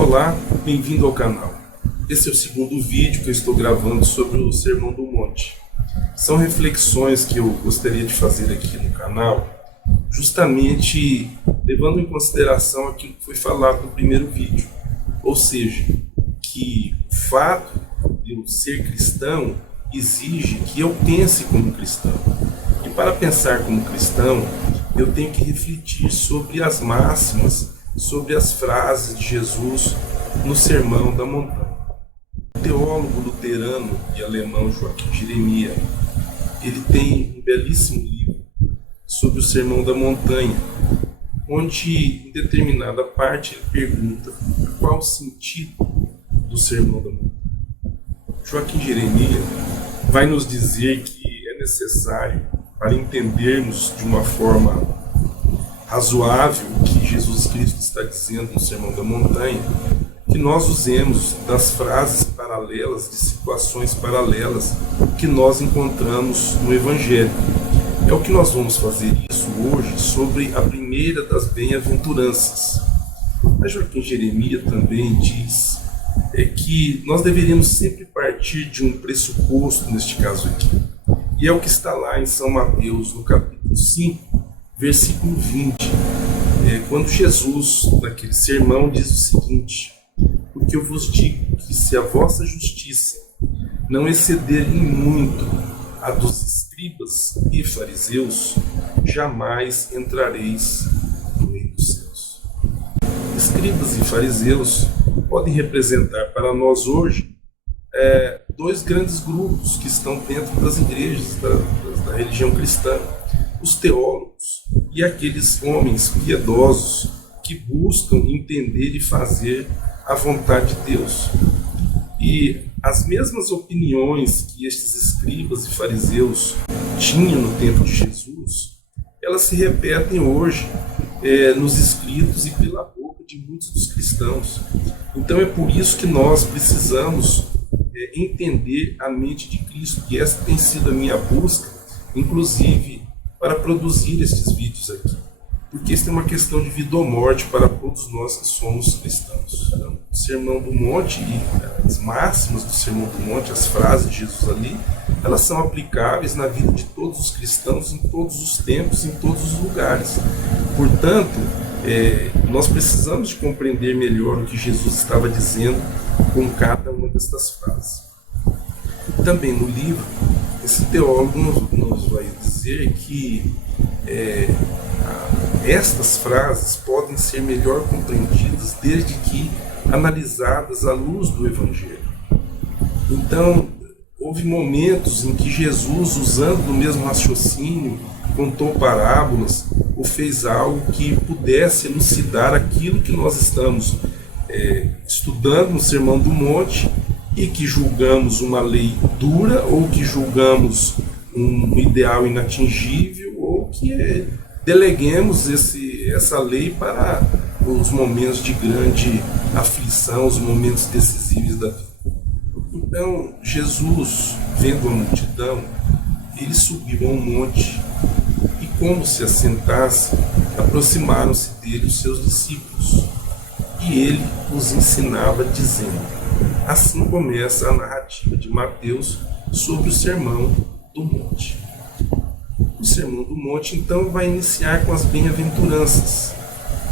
Olá, bem-vindo ao canal. Esse é o segundo vídeo que eu estou gravando sobre o Sermão do Monte. São reflexões que eu gostaria de fazer aqui no canal, justamente levando em consideração aquilo que foi falado no primeiro vídeo. Ou seja, que o fato de eu ser cristão exige que eu pense como cristão. E para pensar como cristão, eu tenho que refletir sobre as máximas, sobre as frases de Jesus no Sermão da Montanha. O teólogo luterano e alemão Joaquim Jeremias, ele tem um belíssimo livro sobre o Sermão da Montanha, onde em determinada parte ele pergunta qual o sentido do Sermão da Montanha. Joaquim Jeremias vai nos dizer que é necessário, para entendermos de uma forma razoável o que Jesus Cristo está dizendo no Sermão da Montanha, que nós usemos das frases paralelas, de situações paralelas que nós encontramos no Evangelho. É o que nós vamos fazer isso hoje sobre a primeira das bem-aventuranças. Mas Joaquim Jeremias também diz que nós deveríamos sempre partir de um pressuposto, neste caso aqui. E é o que está lá em São Mateus, no capítulo 5, versículo 20, quando Jesus, naquele sermão, diz o seguinte: porque eu vos digo que se a vossa justiça não exceder em muito a dos escribas e fariseus, jamais entrareis no reino dos céus. Escribas e fariseus podem representar para nós hoje dois grandes grupos que estão dentro das igrejas da religião cristã: os teólogos e aqueles homens piedosos que buscam entender e fazer a vontade de Deus. E as mesmas opiniões que estes escribas e fariseus tinham no tempo de Jesus, elas se repetem hoje nos escritos e pela boca de muitos dos cristãos. Então é por isso que nós precisamos entender a mente de Cristo, e essa tem sido a minha busca, inclusive para produzir estes vídeos aqui, porque isso é uma questão de vida ou morte para todos nós que somos cristãos. Então, o Sermão do Monte e as máximas do Sermão do Monte, as frases de Jesus ali, elas são aplicáveis na vida de todos os cristãos, em todos os tempos, em todos os lugares. Portanto, nós precisamos de compreender melhor o que Jesus estava dizendo com cada uma destas frases. Também no livro, esse teólogo nos vai dizer que estas frases podem ser melhor compreendidas desde que analisadas à luz do Evangelho. Então, houve momentos em que Jesus, usando do mesmo raciocínio, contou parábolas ou fez algo que pudesse elucidar aquilo que nós estamos estudando no Sermão do Monte, e que julgamos uma lei dura, ou que julgamos um ideal inatingível, ou que deleguemos essa lei para os momentos de grande aflição, os momentos decisivos da vida. Então, Jesus, vendo a multidão, ele subiu a um monte, e como se assentasse, aproximaram-se dele os seus discípulos, e ele os ensinava, dizendo. Assim começa a narrativa de Mateus sobre o Sermão do Monte. O Sermão do Monte, então, vai iniciar com as bem-aventuranças.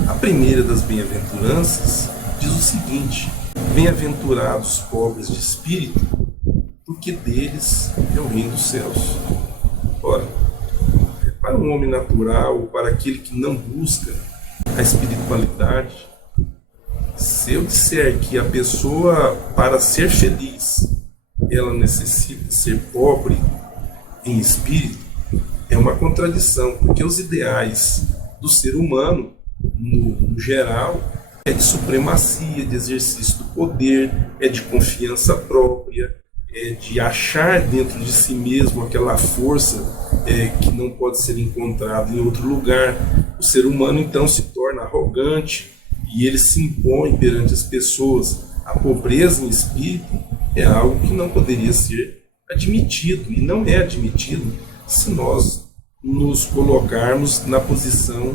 A primeira das bem-aventuranças diz o seguinte: bem-aventurados os pobres de espírito, porque deles é o reino dos céus. Ora, para um homem natural, para aquele que não busca a espiritualidade, se eu disser que a pessoa, para ser feliz, ela necessita ser pobre em espírito, é uma contradição, porque os ideais do ser humano, no geral, é de supremacia, de exercício do poder, é de confiança própria, é de achar dentro de si mesmo aquela força que não pode ser encontrada em outro lugar. O ser humano, então, se torna arrogante, e ele se impõe perante as pessoas. A pobreza em espírito é algo que não poderia ser admitido, e não é admitido se nós nos colocarmos na posição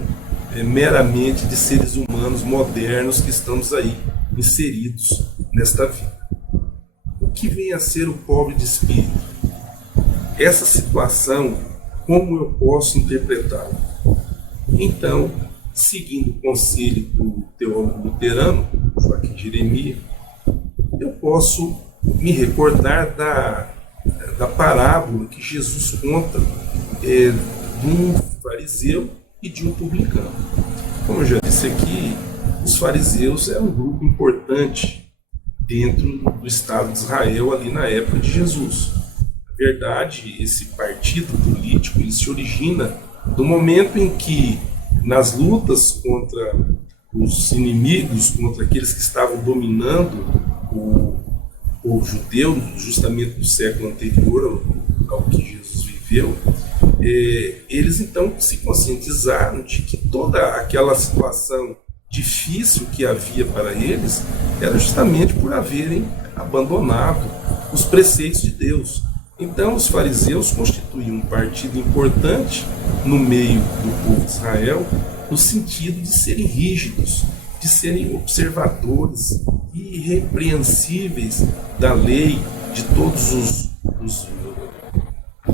meramente de seres humanos modernos que estamos aí inseridos nesta vida. O que vem a ser o pobre de espírito? Essa situação, como eu posso interpretá-la? Então, seguindo o conselho do teólogo luterano, Joaquim Jeremias, eu posso me recordar da parábola que Jesus conta de um fariseu e de um publicano. Como eu já disse aqui, os fariseus eram um grupo importante dentro do Estado de Israel ali na época de Jesus. Na verdade, esse partido político ele se origina do momento em que, nas lutas contra os inimigos, contra aqueles que estavam dominando o povo judeu, justamente no século anterior ao que Jesus viveu, eles então se conscientizaram de que toda aquela situação difícil que havia para eles era justamente por haverem abandonado os preceitos de Deus. Então os fariseus constituíam um partido importante no meio do povo de Israel, no sentido de serem rígidos, de serem observadores e irrepreensíveis da lei, de todos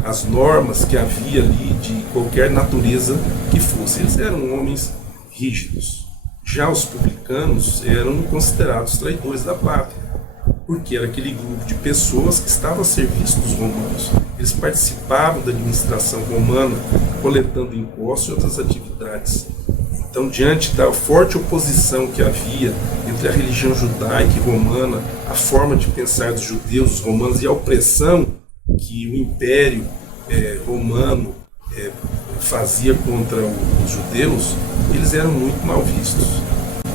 as normas que havia ali, de qualquer natureza que fosse. Eles eram homens rígidos. Já os publicanos eram considerados traidores da pátria, porque era aquele grupo de pessoas que estavam a serviço dos romanos. Eles participavam da administração romana, coletando impostos e outras atividades. Então, diante da forte oposição que havia entre a religião judaica e romana, a forma de pensar dos judeus, dos romanos, e a opressão que o Império Romano fazia contra os judeus, eles eram muito mal vistos.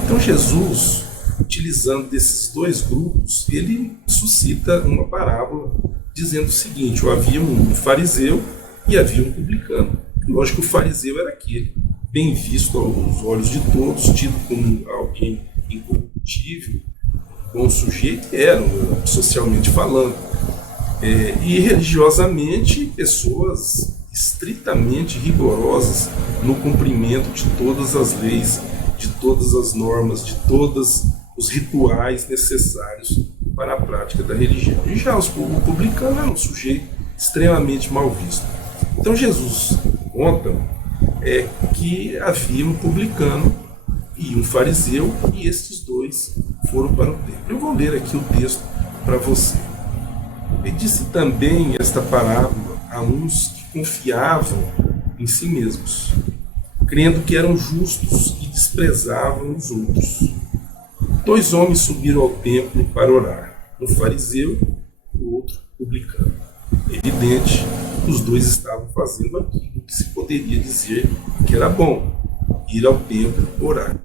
Então Jesus, utilizando desses dois grupos, ele suscita uma parábola dizendo o seguinte: havia um fariseu e havia um publicano. Lógico que o fariseu era aquele bem visto aos olhos de todos, tido como alguém incorruptível, bom sujeito, eram, socialmente falando. E religiosamente, pessoas estritamente rigorosas no cumprimento de todas as leis, de todas as normas, de todos os rituais necessários para a prática da religião. E já o publicano era um sujeito extremamente mal visto. Então Jesus conta que havia um publicano e um fariseu, e estes dois foram para o templo. Eu vou ler aqui o texto para você. Ele disse também esta parábola a uns que confiavam em si mesmos, crendo que eram justos e desprezavam os outros. Dois homens subiram ao templo para orar, um fariseu e o outro publicano. Evidente, os dois estavam fazendo aquilo que se poderia dizer que era bom, ir ao templo orar.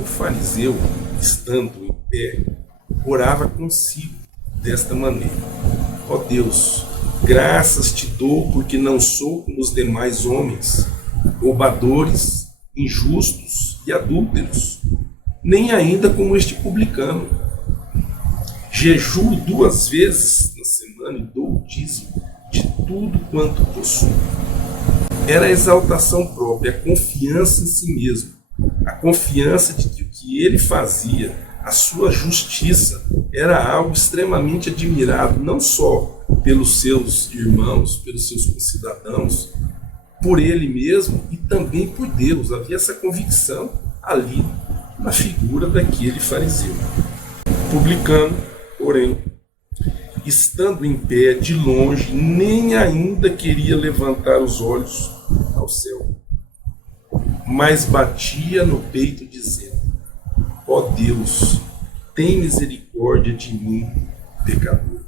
O fariseu, estando em pé, orava consigo desta maneira: ó Deus, graças te dou porque não sou como os demais homens, roubadores, injustos e adúlteros, nem ainda como este publicano. Jejuo 2 vezes na semana e dou o dízimo de tudo quanto possuo. Era a exaltação própria, a confiança em si mesmo, a confiança de que o que ele fazia, a sua justiça, era algo extremamente admirado, não só pelos seus irmãos, pelos seus concidadãos, por ele mesmo e também por Deus. Havia essa convicção ali na figura daquele fariseu. Publicano, porém, estando em pé de longe, nem ainda queria levantar os olhos ao céu, mas batia no peito dizendo: ó Deus, tem misericórdia de mim, pecador.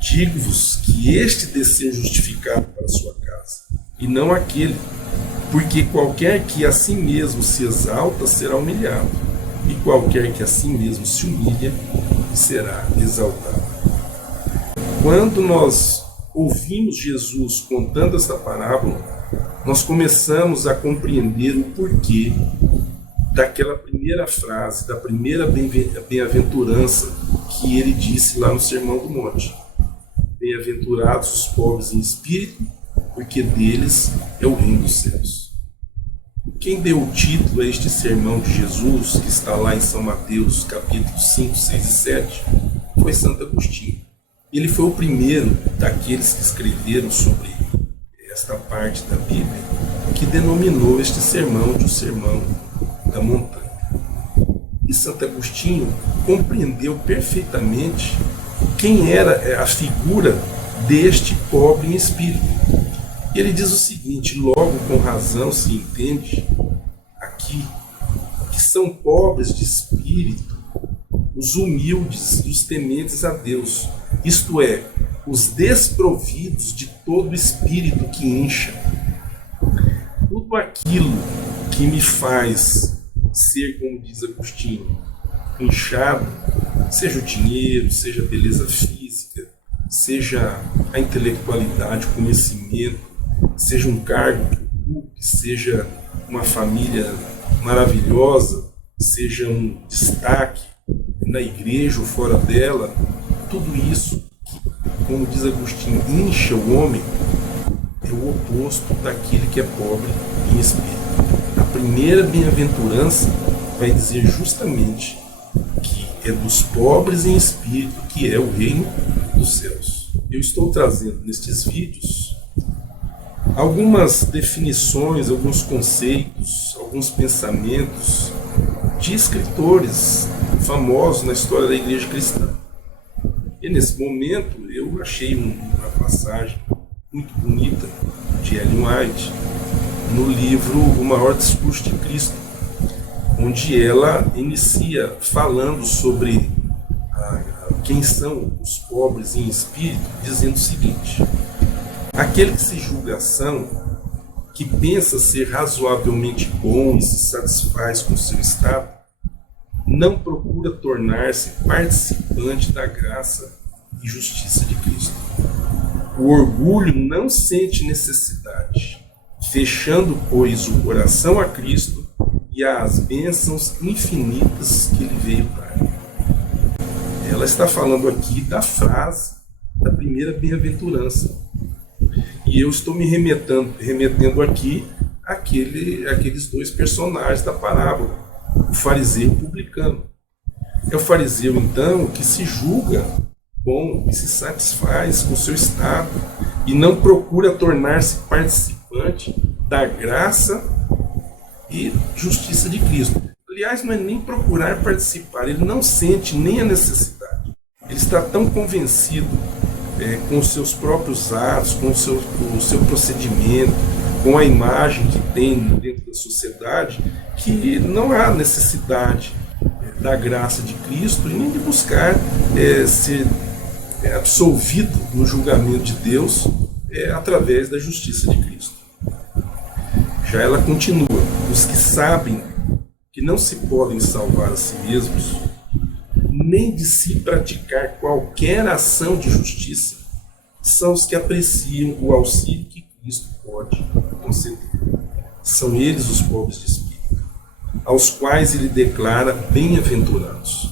Digo-vos que este desceu justificado para sua casa, e não aquele, porque qualquer que a si mesmo se exalta será humilhado, e qualquer que a si mesmo se humilha será exaltado. Quando nós ouvimos Jesus contando esta parábola, nós começamos a compreender o porquê daquela primeira frase, da primeira bem-aventurança que ele disse lá no Sermão do Monte: bem-aventurados os pobres em espírito, porque deles é o reino dos céus. Quem deu o título a este sermão de Jesus, que está lá em São Mateus, capítulos 5, 6 e 7, foi Santo Agostinho. Ele foi o primeiro daqueles que escreveram sobre esta parte da Bíblia que denominou este sermão de o Sermão da Montanha. E Santo Agostinho compreendeu perfeitamente quem era a figura deste pobre em espírito. E ele diz o seguinte: logo com razão se entende aqui que são pobres de espírito os humildes e os tementes a Deus, isto é, os desprovidos de todo espírito que incha. Tudo aquilo que me faz ser, como diz Agostinho, inchado, seja o dinheiro, seja a beleza física, seja a intelectualidade, o conhecimento, seja um cargo que ocupe, seja uma família maravilhosa, seja um destaque na igreja ou fora dela, tudo isso, como diz Agostinho, incha o homem, é o oposto daquele que é pobre em espírito. A primeira bem-aventurança vai dizer justamente que é dos pobres em espírito que é o reino dos céus. Eu estou trazendo nestes vídeos algumas definições, alguns conceitos, alguns pensamentos de escritores famosos na história da igreja cristã. E nesse momento eu achei uma passagem muito bonita de Ellen White no livro O Maior Discurso de Cristo, onde ela inicia falando sobre quem são os pobres em espírito, dizendo o seguinte: aquele que se julga são, que pensa ser razoavelmente bom e se satisfaz com seu estado, não procura tornar-se participante da graça e justiça de Cristo. O orgulho não sente necessidade, fechando, pois, o coração a Cristo e às bênçãos infinitas que ele veio dar. Ela está falando aqui da frase da primeira bem-aventurança. E eu estou me remetendo aqui àqueles dois personagens da parábola, o fariseu e o publicano. É o fariseu, então, que se julga bom e se satisfaz com o seu estado e não procura tornar-se participante da graça e justiça de Cristo. Aliás, não é nem procurar participar, ele não sente nem a necessidade. Ele está tão convencido com os seus próprios atos, com o seu procedimento, com a imagem que tem dentro da sociedade, que não há necessidade da graça de Cristo e nem de buscar ser absolvido no julgamento de Deus através da justiça de Cristo. Já ela continua: os que sabem que não se podem salvar a si mesmos, nem de si praticar qualquer ação de justiça, são os que apreciam o auxílio que Cristo pode conceder. São eles os pobres de espírito, aos quais ele declara bem-aventurados.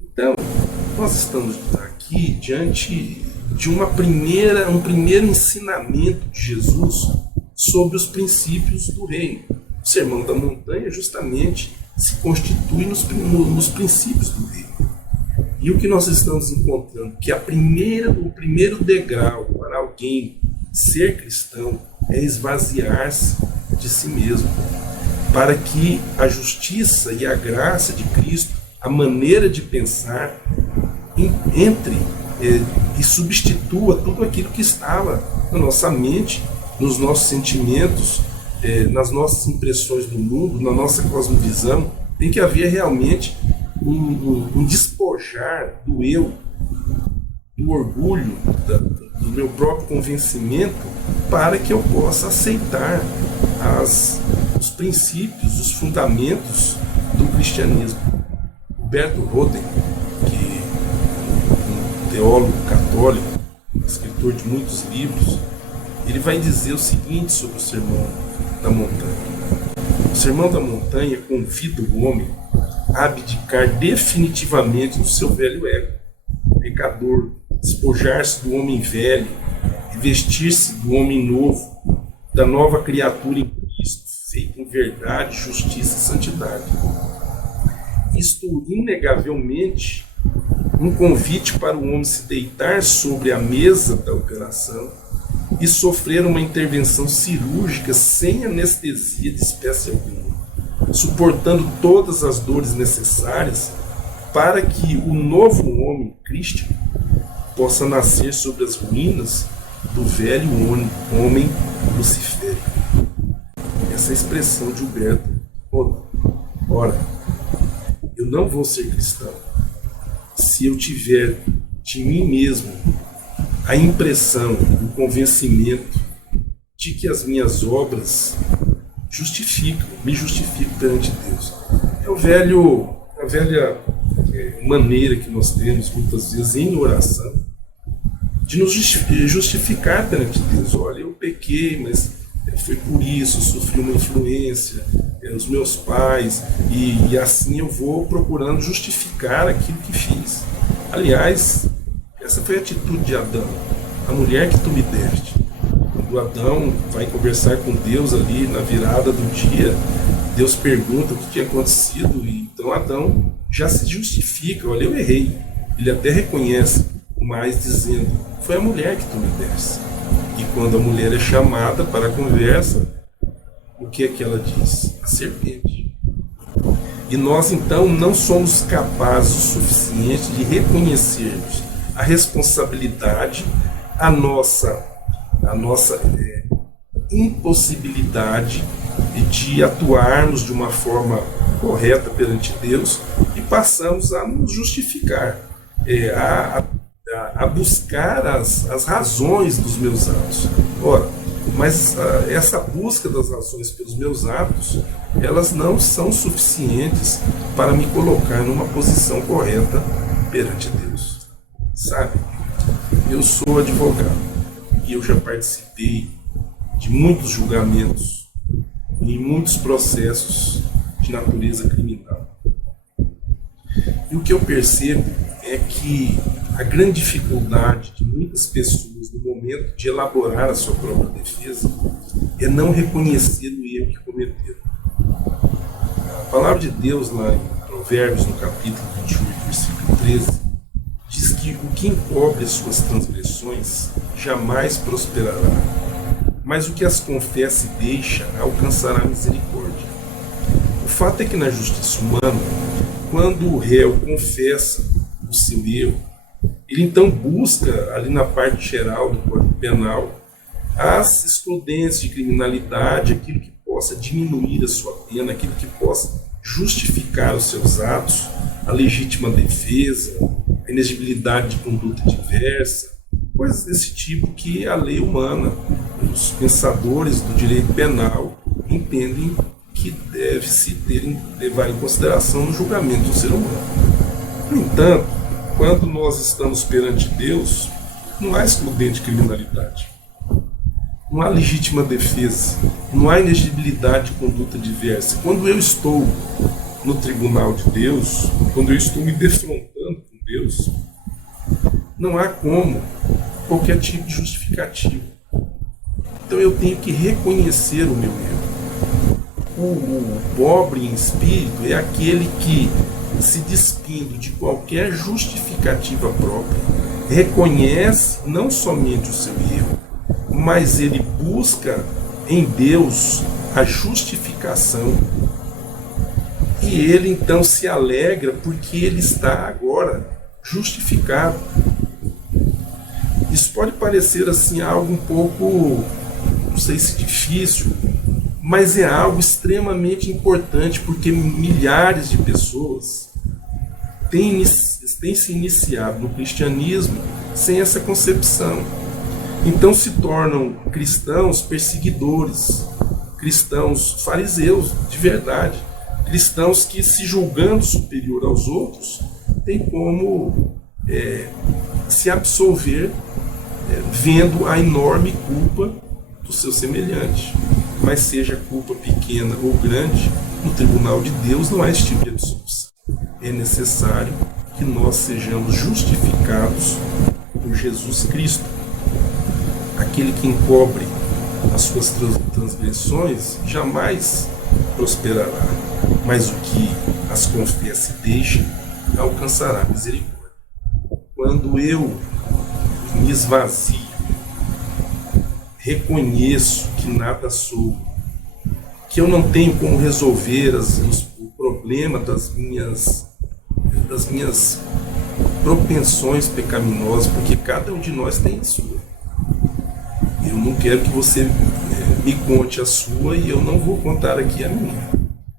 Então, nós estamos aqui diante de um primeiro ensinamento de Jesus sobre os princípios do reino. O Sermão da Montanha justamente se constitui nos princípios do reino. E o que nós estamos encontrando? Que o primeiro degrau para alguém ser cristão é esvaziar-se de si mesmo, para que a justiça e a graça de Cristo, a maneira de pensar, entre e substitua tudo aquilo que estava na nossa mente, nos nossos sentimentos, nas nossas impressões do mundo, na nossa cosmovisão. Tem que haver realmente um despojar do eu, do orgulho, do meu próprio convencimento, para que eu possa aceitar os princípios, os fundamentos do cristianismo. Huberto Roden, que é um teólogo católico, escritor de muitos livros, ele vai dizer o seguinte sobre o Sermão da Montanha. O Sermão da Montanha convida o homem a abdicar definitivamente do seu velho ego pecador, despojar-se do homem velho e vestir-se do homem novo, da nova criatura em Cristo, feita em verdade, justiça e santidade. Isto, inegavelmente, um convite para o homem se deitar sobre a mesa da operação e sofrer uma intervenção cirúrgica sem anestesia de espécie alguma, suportando todas as dores necessárias para que o novo homem crístico possa nascer sobre as ruínas do velho homem luciférico. Essa é a expressão de Humberto Roda. Ora, eu não vou ser cristão se eu tiver de mim mesmo a impressão, o convencimento de que as minhas obras me justificam perante Deus. É a velha maneira que nós temos, muitas vezes, em oração, de nos justificar perante Deus. Olha, eu pequei, mas foi por isso, sofri uma influência, os meus pais, e assim eu vou procurando justificar aquilo que fiz. Aliás, essa foi a atitude de Adão, a mulher que tu me deste. Quando Adão vai conversar com Deus ali na virada do dia, Deus pergunta o que tinha acontecido, e então Adão já se justifica. Olha, eu errei. Ele até reconhece, mas dizendo, foi a mulher que tu me deste. E quando a mulher é chamada para a conversa, o que é que ela diz? A serpente. E nós então não somos capazes o suficiente de reconhecermos a responsabilidade, a nossa impossibilidade de atuarmos de uma forma correta perante Deus, e passamos a nos justificar, a buscar as razões dos meus atos. Ora, mas essa busca das razões pelos meus atos, elas não são suficientes para me colocar numa posição correta perante Deus. Sabe, eu sou advogado e eu já participei de muitos julgamentos e muitos processos de natureza criminal. E o que eu percebo é que a grande dificuldade de muitas pessoas no momento de elaborar a sua própria defesa é não reconhecer o erro que cometeram. A palavra de Deus, lá em Provérbios, no capítulo 28, versículo 13, diz que o que encobre as suas transgressões jamais prosperará, mas o que as confessa e deixa alcançará misericórdia. O fato é que na justiça humana, quando o réu confessa o seu erro, ele então busca, ali na parte geral do Código Penal, as excludências de criminalidade, aquilo que possa diminuir a sua pena, aquilo que possa justificar os seus atos, a legítima defesa, a inexigibilidade de conduta diversa, coisas desse tipo que a lei humana, os pensadores do direito penal entendem que deve-se levar em consideração no julgamento do ser humano. No entanto, quando nós estamos perante Deus, não há excludente de criminalidade, não há legítima defesa, não há inexigibilidade de conduta diversa. Quando eu estou no tribunal de Deus, quando eu estou me defrontando com Deus, não há como qualquer tipo de justificativo. Então eu tenho que reconhecer o meu erro. O pobre em espírito é aquele que, se despindo de qualquer justificativa própria, reconhece não somente o seu erro, mas ele busca em Deus a justificação, e ele então se alegra porque ele está agora justificado. Isso pode parecer assim algo um pouco, não sei se difícil, mas é algo extremamente importante, porque milhares de pessoas têm se iniciado no cristianismo sem essa concepção. Então se tornam cristãos perseguidores, cristãos fariseus de verdade, cristãos que, se julgando superior aos outros, têm como se absolver vendo a enorme culpa do seu semelhante. Mas seja culpa pequena ou grande, no tribunal de Deus não há esse tipo de absolução. É necessário que nós sejamos justificados por Jesus Cristo. Aquele que encobre as suas transgressões, jamais prosperará, mas o que as confessa e deixa, alcançará misericórdia. Quando eu me esvazio, reconheço que nada sou, que eu não tenho como resolver o problema das minhas propensões pecaminosas, porque cada um de nós tem a sua. Eu não quero que você me conte a sua e eu não vou contar aqui a minha.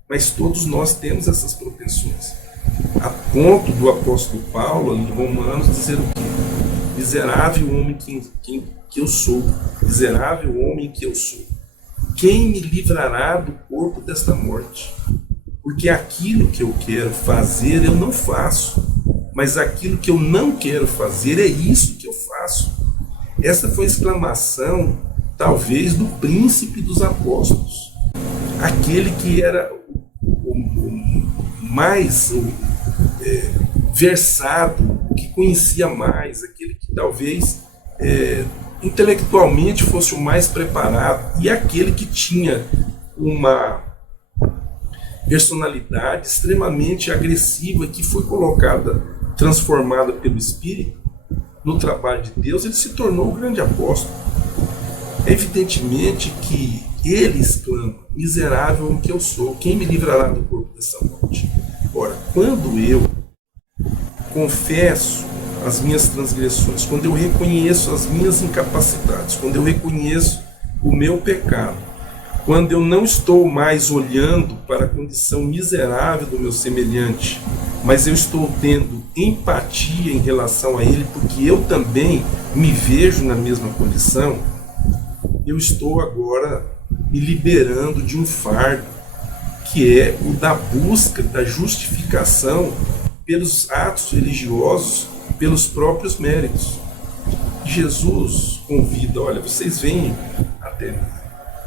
Mas todos nós temos essas propensões. A ponto do apóstolo Paulo, em Romanos, dizer o quê? Miserável homem que eu sou. Miserável homem que eu sou. Quem me livrará do corpo desta morte? Porque aquilo que eu quero fazer, eu não faço. Mas aquilo que eu não quero fazer, é isso que eu faço. Essa foi a exclamação, talvez, do príncipe dos apóstolos. Aquele que era o mais versado, que conhecia mais, aquele que talvez intelectualmente fosse o mais preparado, e aquele que tinha uma personalidade extremamente agressiva, que foi transformada pelo Espírito no trabalho de Deus, ele se tornou o grande apóstolo. Evidentemente que ele exclama: miserável o que eu sou, quem me livrará do corpo dessa morte? Ora, quando eu confesso as minhas transgressões, quando eu reconheço as minhas incapacidades, quando eu reconheço o meu pecado, quando eu não estou mais olhando para a condição miserável do meu semelhante, mas eu estou tendo empatia em relação a ele, porque eu também me vejo na mesma condição, eu estou agora me liberando de um fardo, que é o da busca da justificação pelos atos religiosos, pelos próprios méritos. Jesus convida: olha, vocês venham até mim,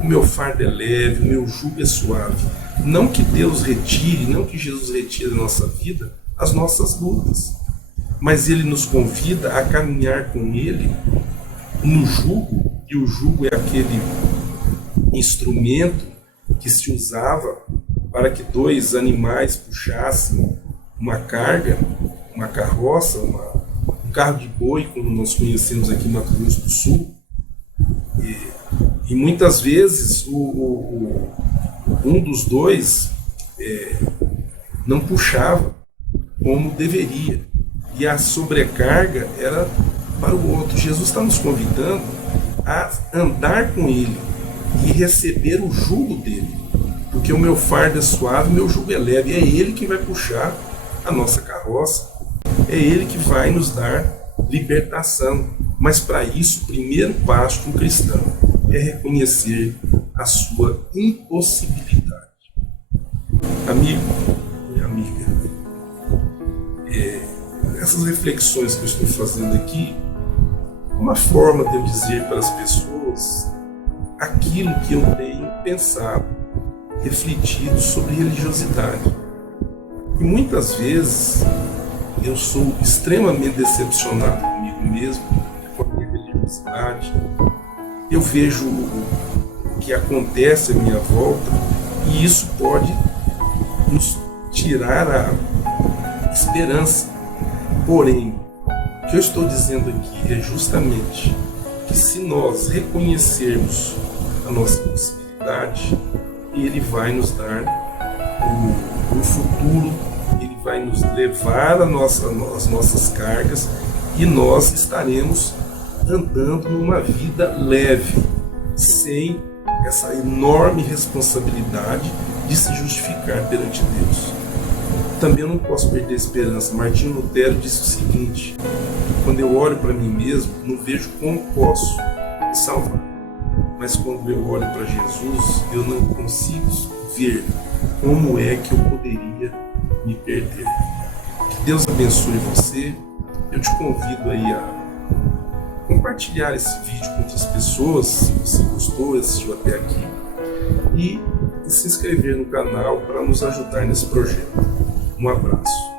o meu fardo é leve, o meu jugo é suave. Não que Deus retire, não que Jesus retire da nossa vida as nossas lutas, mas Ele nos convida a caminhar com Ele no jugo, e o jugo é aquele instrumento que se usava para que dois animais puxassem uma carga, uma carroça, um carro de boi, como nós conhecemos aqui no Mato Grosso do Sul. E muitas vezes um dos dois não puxava como deveria, e a sobrecarga era para o outro. Jesus está nos convidando a andar com Ele e receber o jugo dele, porque o meu fardo é suave, o meu jugo é leve. É Ele que vai puxar a nossa carroça, é Ele que vai nos dar libertação. Mas para isso, o primeiro passo do cristão é reconhecer a sua impossibilidade. Amigo e amiga, essas reflexões que eu estou fazendo aqui é uma forma de eu dizer para as pessoas aquilo que eu tenho pensado, refletido sobre religiosidade. E muitas vezes eu sou extremamente decepcionado comigo mesmo, com a minha religiosidade. Eu vejo o que acontece à minha volta, e isso pode nos tirar a esperança. Porém, o que eu estou dizendo aqui é justamente que, se nós reconhecermos a nossa possibilidade, Ele vai nos dar o futuro, Ele vai nos levar as nossas cargas, e nós estaremos andando numa vida leve, sem essa enorme responsabilidade de se justificar perante Deus. Também eu não posso perder a esperança. Martinho Lutero disse o seguinte: quando eu olho para mim mesmo, não vejo como posso me salvar. Mas quando eu olho para Jesus, eu não consigo ver como é que eu poderia me perder. Que Deus abençoe você. Eu te convido aí a compartilhar esse vídeo com outras pessoas, se você gostou e assistiu até aqui, e se inscrever no canal para nos ajudar nesse projeto. Um abraço.